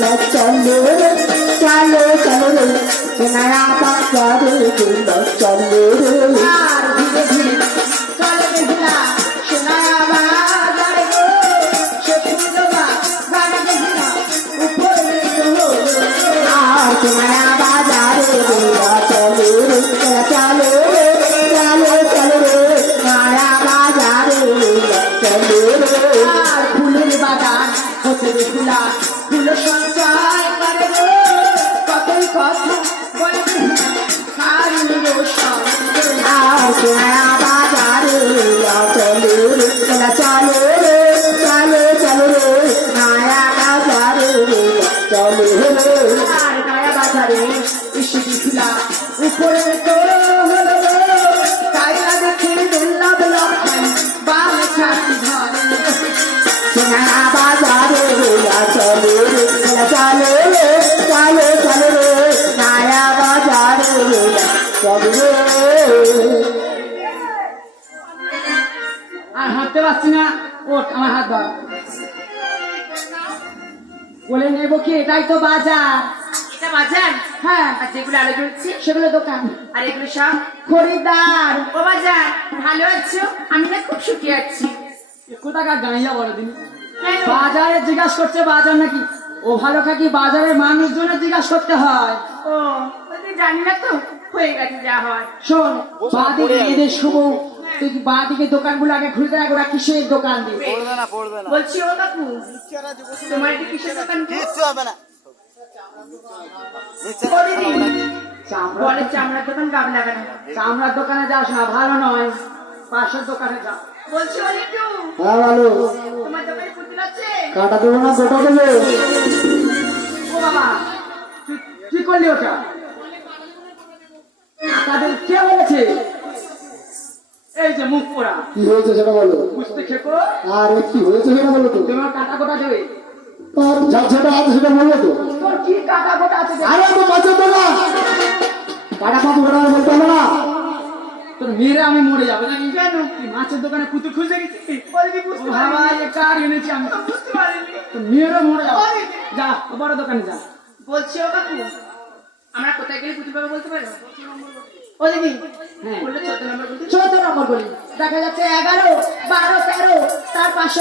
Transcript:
चलो रे चलो चलो रे नया बाजार चलो रे আর ধীরে ধীরে চলে বেহুলা সোনায়া বাজারে গো সে ফুলবা গানা বেহুলা উপরে চলো आज नया बाजार चलो रे चलो रे चलो चलो रे नया बाजार चलो रे আর ফুলের বাগান হতে বেহুলা ফুল সঞ্চয় করে গো কতই কথা বলে বেহুলা সারিল রোশন आज नया बाजार चलो रे चलो रे चलो चलो रे नया बाजार चलो रे আর নয়া বাজারে এসে বেহুলা উপরে তোর হলো কায়লা দেখে দুর্লভ লক্ষণ বাল ছাতি ধরে नया बाजार चलो रे चलो रे चलो चलो रे नया बाजार चलो रे আর হাঁটতে পারছি না ওঠ আমার হাত ধর বলে নেবো কি এটাই তো বাজার এটা বাজার হ্যাঁ আর যেগুলো আলো জ্বলছে সেগুলো দোকান আর এগুলো সব খরিদ্দার ও বাজার ভালো আছো আমি না খুব সুখী আছি কোথাকার গাইয়া বলো দিন কেন? বাজারে জিজ্ঞাসা করছে বাজার নাকি ও ভালো থাকি বাজারের মানুষজনের জিজ্ঞাসা করতে হয় ও তুই জানি না তো হয়ে গেছে যা হয় শোন বাদিকে এদের শুভ তুই বাদিকে দোকানগুলো আগে খুলতে রাখ ওরা কিসের দোকান দিবে বলছি ও কাকু তোমার কি কিসের দোকান গো? ও দিদি বলে চামড়ার দোকান গাব লাগানো চামড়ার দোকানে যাস না ভালো নয় পাশের দোকানে যা বলছি ও লিটু হ্যাঁ ভালো তোমার দোকানে পুতুল আছে কাটা দেবো না গোটা দেবো ও বাবা কি করলি ওটা তাদের কে বলেছে এই যে মুখ পোড়া কি হয়েছে সেটা বলো বুঝতে খেপো আর কি হয়েছে সেটা বলো তো তোমার কাটা গোটা দেবে আর যা সেটা আছে সেটা বললো তো তোর কি কাটা গোটা আছে দেবে? আরে তো বাঁচো তো না কাটা পাবো কাটা বলতে হবে না তোর মেয়েরা আমি মরে যাবো নাকি কেন কি মাছের দোকানে পুতুল খুঁজে গেছি বলবি বুঝতে বাবা পারিনি এ কার এনেছি আমি বুঝতে পারিনি তোর মেয়েরও মরে যাবো যা বড় দোকানে যা বলছি ও কাকু আমরা কোথায় গেলে পুতুল পাবো বলতে পারো ও দিদি হ্যাঁ বললো 14 নম্বর পুতুল 14 নম্বর বলি দেখা যাচ্ছে 11 12 13 তার পাশে